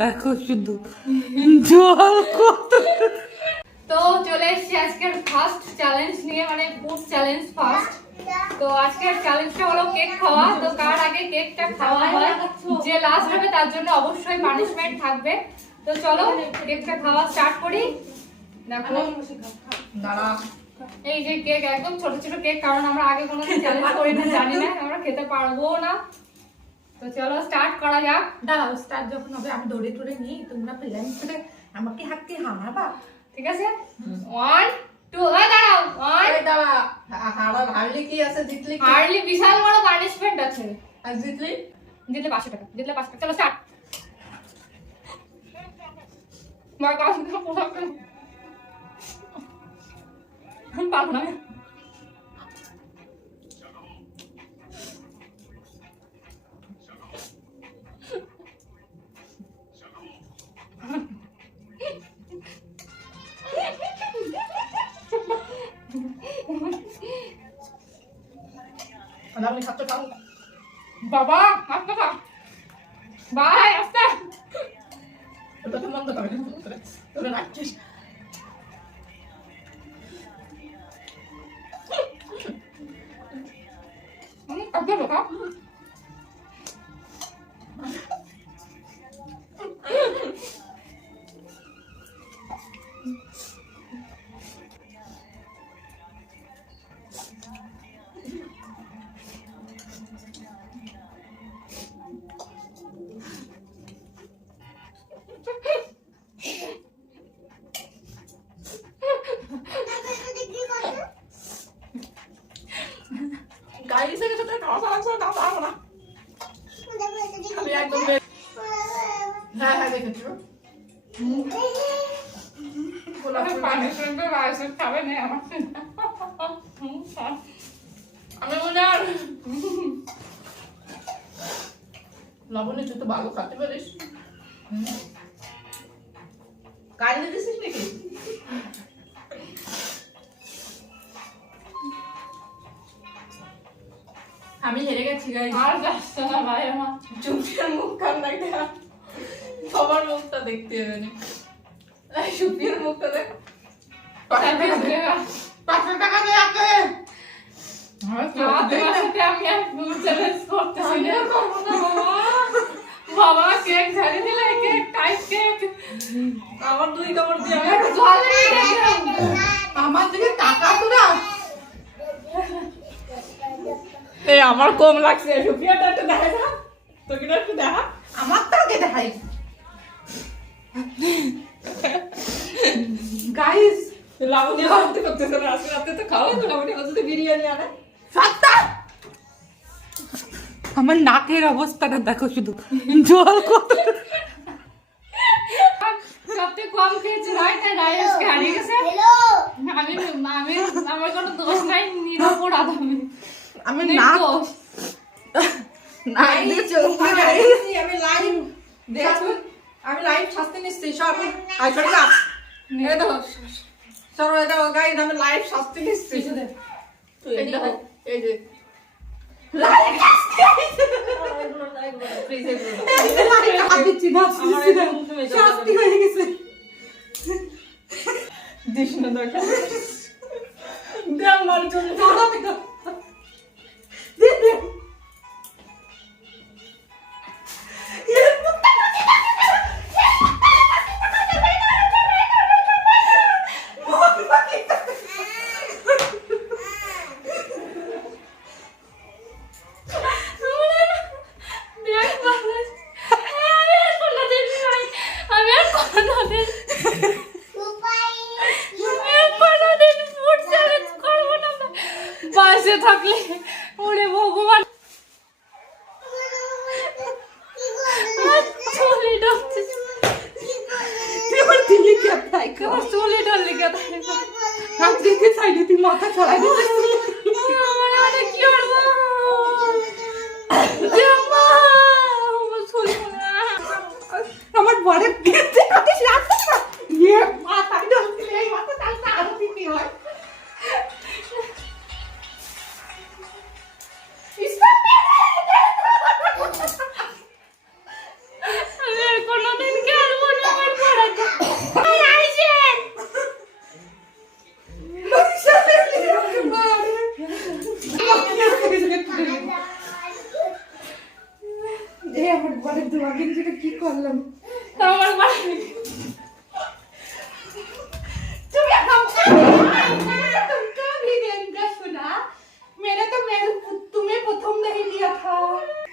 দেখো শুধু জল কত। তো চলে এসেছি আজকের ফার্স্ট চ্যালেঞ্জ নিয়ে, মানে ফুড চ্যালেঞ্জ ফার্স্ট। তো আজকের চ্যালেঞ্জটা হলো কেক খাওয়া। তো কার আগে কেকটা খাওয়া হয় যে লাস্ট হবে তার জন্য অবশ্যই পানিশমেন্ট থাকবে। তো চলো কেকটা খাওয়া স্টার্ট করি। দেখো দাঁড়া, এই যে কেক, একদম ছোট ছোট কেক, কারণ আমরা আগে কোনো চ্যালেঞ্জ করি না, জানি না, আমরা খেতে পারবো না। তো চলো স্টার্ট করা যাক। দাঁড়াও, স্টার্ট যখন হবে আমি দৌড়ে টরে নিই, তোমরা প্ল্যান করে আমাকে হাতকে হারাবা, ঠিক আছে? 1 2 দাঁড়াও। 1 দাঁড়া। হারলে কি আছে, জিতলে কি? হারলি বিশাল বড় পানিশমেন্ট আছে। আর জিতলে জিতলে 500 টাকা, জিতলে 500 টাকা। চলো স্টার্ট। মা কাজ না পোশাক আমি পারবো না। আমি খাচ্ছ খাও। বাবা আস্তে খা, ভাই আস্তে। ওটা তো মন্দ করে তোরা রাখছিস। আস্তে খা। গাইস এর সাথে খাওয়া না পারবো না। আমি একদম হ্যাঁ হ্যাঁ দেখেছি। পানিশমেন্ট রাইস খাবে না আমার। আমি মনে আর লবণে তুই তো ভালো খাতে পারিস। কাইলে দিছিস নাকি? আমি হেরে গেছি গাইস। আর যাচ্ছে না ভাই আমার। চুপিয়ার মুখ কান দেখা, সবার মুখটা দেখতে হবে না। এই চুপিয়ার মুখটা দেখ। 500 টাকা দিয়ে আকে। আমি আর ফুড চ্যালেঞ্জ করতেছি না। বাবা কেক ঝাড়ি দিলে, কেক টাইট কেক। আমার 2 কামড় দিয়ে আমি একটু জল এনে দিলাম। আমার দিকে টাকা তোরা। এই আমার কম লাগছে, সুপিয়াটা একটু দেখা যা। তোকে একটু দেখা, আমার তো আগে দেখাই। গাইস লাবণী হাতে করতেছ না, আজকে রাতে তো খাওয়াই তো লাবণী হাতে বিরিয়ানি আনে। সত্তা আমার নাকের অবস্থাটা দেখো শুধু, জল কত। সবথেকে কম খেয়েছি ভাই, তাই রাইস হারিয়ে গেছে। আমি আমি আমার কোনো দোষ নাই, নিরপরাধ আমি। আমি না আমি লাইভ দেখো, আমি লাইভ শাস্তি নিচ্ছি সব। আই সরি না, এই দেখো সরো, এটা গাইস আমি লাইভ শাস্তি নিচ্ছি। এই যে লাইভ শাস্তি শাস্তি হয়ে গেছে। দিস না দরকার আমার জন্য বাসে থাকলে ওরে ভগবান, চলে ডাকছে, দিল্লি কে তাই আমার চলে ডাললে কে তাই হাত দেখে সাইডে তুই মাথা ছড়াই দিছিস। আমার কি করবো জামা, আমার চলে আমার বড় গেছে কত রাখতে না ইয়ে মাথা ঢলতে এই মাথা তালটা আরো পিপি হয়। আমি কোনোদিন করলাম। আমার মা তুমি तुमका भी गंगा सुना मैंने तो तुम्हें प्रथम नहीं लिया था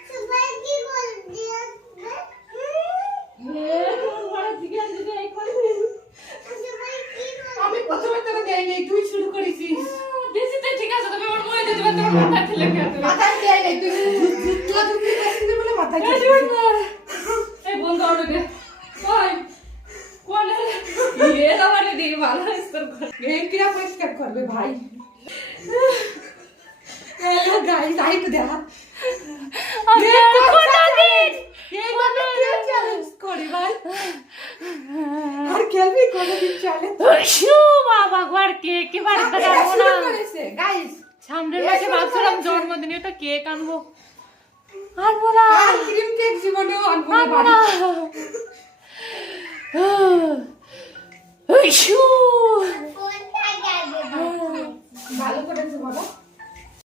सुबह की बोल दिया আমি প্রথমে তোরা দেই নাই তুই শুরু করেছিস দিছি তো ঠিক আছে তবে আমার মনে দিতে পারতে আমার মাথা ঠেলে গেছে মাথা দেই নাই তুই তুই করছিস বলে মাথা এই বন্ধ করে দে ওই কোন এ দাবারে দি ভালো স্তর করে এই কিরা পরিষ্কার করবে ভাই হ্যালো গাইস আই তো দেখা আমি আর কোটা দিন এই মানে কি চ্যালেঞ্জ করি ভাই আর খেলবি কোনদিন চ্যালেঞ্জ শু বাবা ঘর কেক কি বাড়ি তো যাবো না গাইস সামনের মাসে ভাবছিলাম জন্মদিনে একটা কেক আনবো আনবো না আর ক্রিম কেক জীবনেও আনবো না আনবো বাড়ি না শু